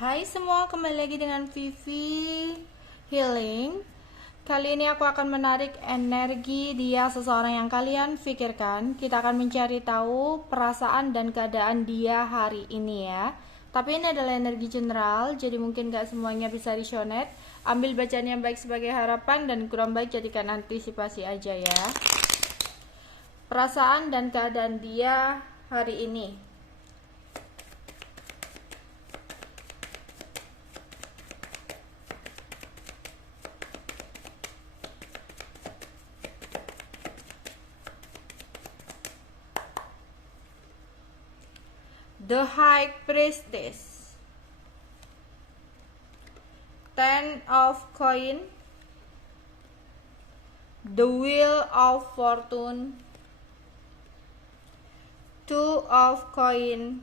Hai semua, kembali lagi dengan Vivi Healing. Kali ini aku akan menarik energi dia seseorang yang kalian pikirkan. Kita akan mencari tahu perasaan dan keadaan dia hari ini ya. Tapi ini adalah energi general, jadi mungkin gak semuanya bisa resonate. Ambil bacaan yang baik sebagai harapan dan kurang baik jadikan antisipasi aja ya. Perasaan dan keadaan dia hari ini. The High Priestess, Ten of Coin, The Wheel of Fortune, Two of Coin,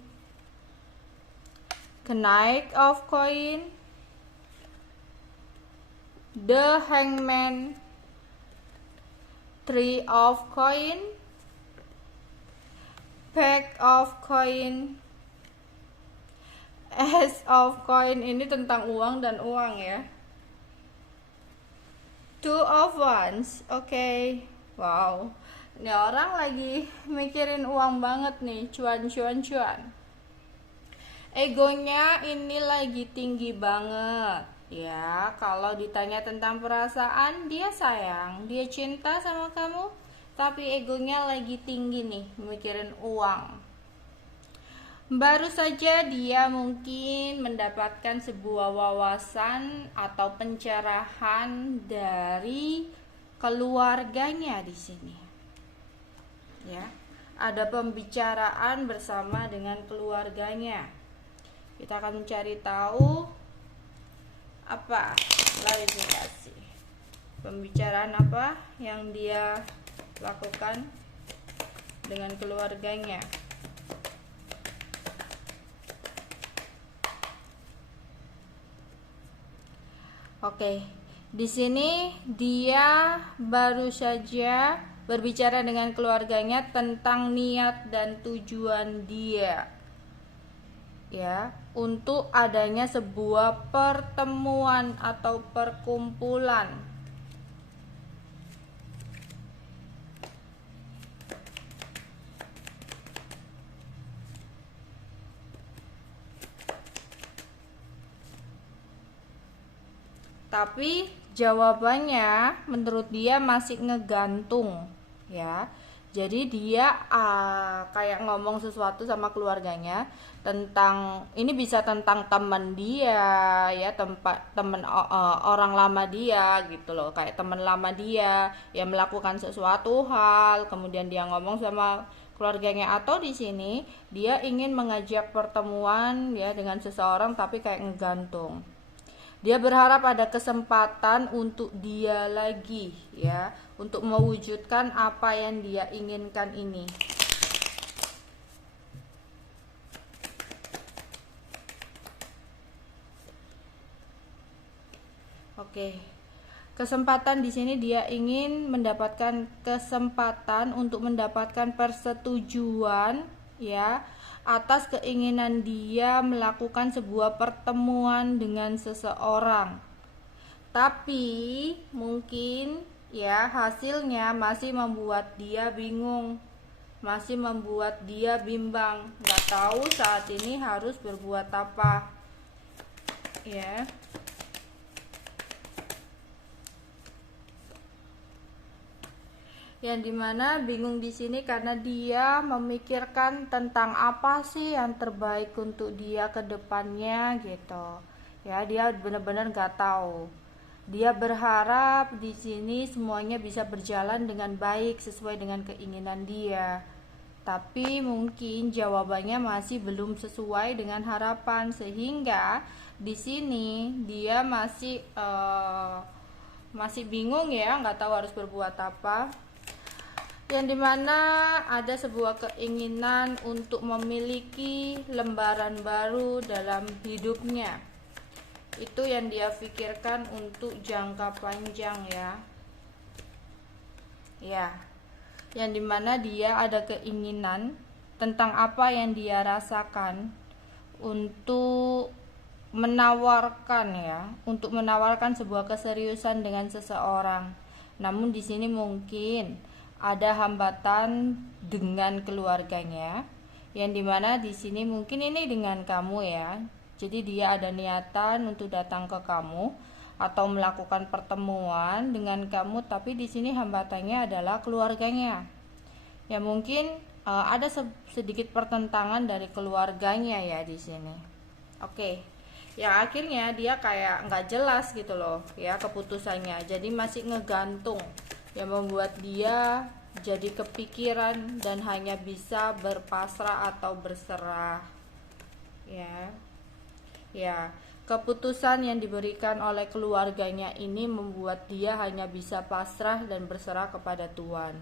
Knight of Coin, The Hangman, Three of Coin, Pack of Coin, Ace of Coin. Ini tentang uang dan uang ya. Two of Wands. Oke. Wow, ini orang lagi mikirin uang banget nih. Cuan. Egonya ini lagi tinggi banget ya. Kalau ditanya tentang perasaan, dia sayang, dia cinta sama kamu, tapi egonya lagi tinggi nih, mikirin uang. Baru saja dia mungkin mendapatkan sebuah wawasan atau pencerahan dari keluarganya di sini. Ya, ada pembicaraan bersama dengan keluarganya. Kita akan mencari tahu apa klarifikasi. Pembicaraan apa yang dia lakukan dengan keluarganya. Oke, di sini dia baru saja berbicara dengan keluarganya tentang niat dan tujuan dia, ya, untuk adanya sebuah pertemuan atau perkumpulan. Tapi jawabannya menurut dia masih ngegantung ya. Jadi dia kayak ngomong sesuatu sama keluarganya tentang ini, bisa tentang teman dia ya, teman orang lama dia gitu loh, kayak teman lama dia yang melakukan sesuatu hal, kemudian dia ngomong sama keluarganya, atau di sini dia ingin mengajak pertemuan ya dengan seseorang tapi kayak ngegantung. Dia berharap ada kesempatan untuk dia lagi ya, untuk mewujudkan apa yang dia inginkan ini. Oke. Kesempatan di sini dia ingin mendapatkan kesempatan untuk mendapatkan persetujuan ya atas keinginan dia melakukan sebuah pertemuan dengan seseorang. Tapi mungkin ya hasilnya masih membuat dia bingung, masih membuat dia bimbang, nggak tahu saat ini harus berbuat apa. Ya. Yang dimana bingung di sini karena dia memikirkan tentang apa sih yang terbaik untuk dia ke depannya gitu ya. Dia benar-benar gak tahu. Dia berharap di sini semuanya bisa berjalan dengan baik sesuai dengan keinginan dia, tapi mungkin jawabannya masih belum sesuai dengan harapan, sehingga di sini dia masih bingung ya, nggak tahu harus berbuat apa. Yang dimana ada sebuah keinginan untuk memiliki lembaran baru dalam hidupnya. Itu yang dia pikirkan untuk jangka panjang ya. Ya, yang dimana dia ada keinginan tentang apa yang dia rasakan untuk menawarkan ya, untuk menawarkan sebuah keseriusan dengan seseorang. Namun di sini mungkin ada hambatan dengan keluarganya, yang dimana di sini mungkin ini dengan kamu ya. Jadi dia ada niatan untuk datang ke kamu atau melakukan pertemuan dengan kamu, tapi di sini hambatannya adalah keluarganya. Ya mungkin ada sedikit pertentangan dari keluarganya ya di sini. Oke. Yang akhirnya dia kayak nggak jelas gitu loh ya keputusannya. Jadi masih ngegantung, yang membuat dia jadi kepikiran dan hanya bisa berpasrah atau berserah. Ya, keputusan yang diberikan oleh keluarganya ini membuat dia hanya bisa pasrah dan berserah kepada Tuhan.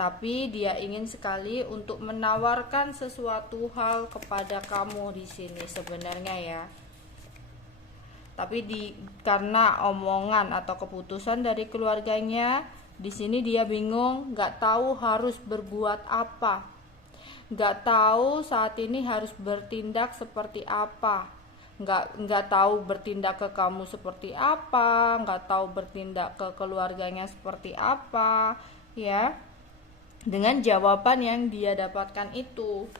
Tapi dia ingin sekali untuk menawarkan sesuatu hal kepada kamu di sini sebenarnya ya. Tapi karena omongan atau keputusan dari keluarganya, di sini dia bingung, nggak tahu harus berbuat apa, nggak tahu saat ini harus bertindak seperti apa, nggak tahu bertindak ke kamu seperti apa, nggak tahu bertindak ke keluarganya seperti apa, ya. Dengan jawaban yang dia dapatkan itu,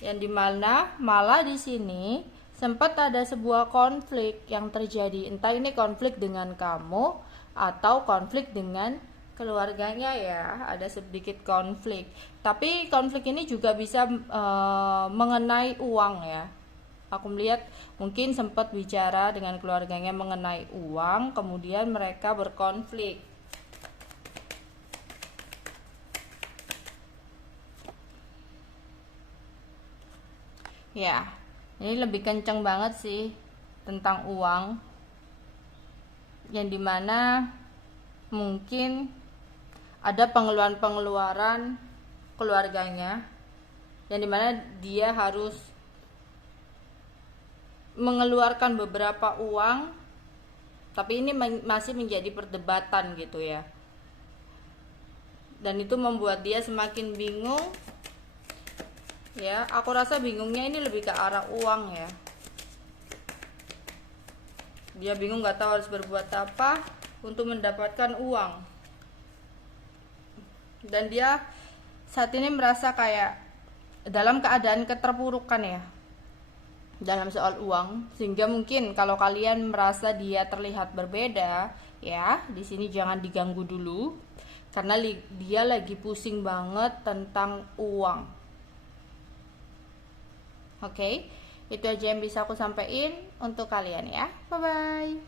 yang dimana malah di sini sempat ada sebuah konflik yang terjadi, entah ini konflik dengan kamu atau konflik dengan keluarganya ya, ada sedikit konflik. Tapi konflik ini juga bisa mengenai uang ya. Aku melihat mungkin sempat bicara dengan keluarganya mengenai uang, kemudian mereka berkonflik. Ya, ini lebih kenceng banget sih tentang uang, yang dimana mungkin ada pengeluaran-pengeluaran keluarganya, yang dimana dia harus mengeluarkan beberapa uang, tapi ini masih menjadi perdebatan gitu ya, dan itu membuat dia semakin bingung. Ya, aku rasa bingungnya ini lebih ke arah uang ya. Dia bingung nggak tahu harus berbuat apa untuk mendapatkan uang. Dan dia saat ini merasa kayak dalam keadaan keterpurukan ya dalam soal uang, sehingga mungkin kalau kalian merasa dia terlihat berbeda, ya, di sini jangan diganggu dulu karena dia lagi pusing banget tentang uang. Oke, itu aja yang bisa aku sampaikan untuk kalian ya. Bye bye.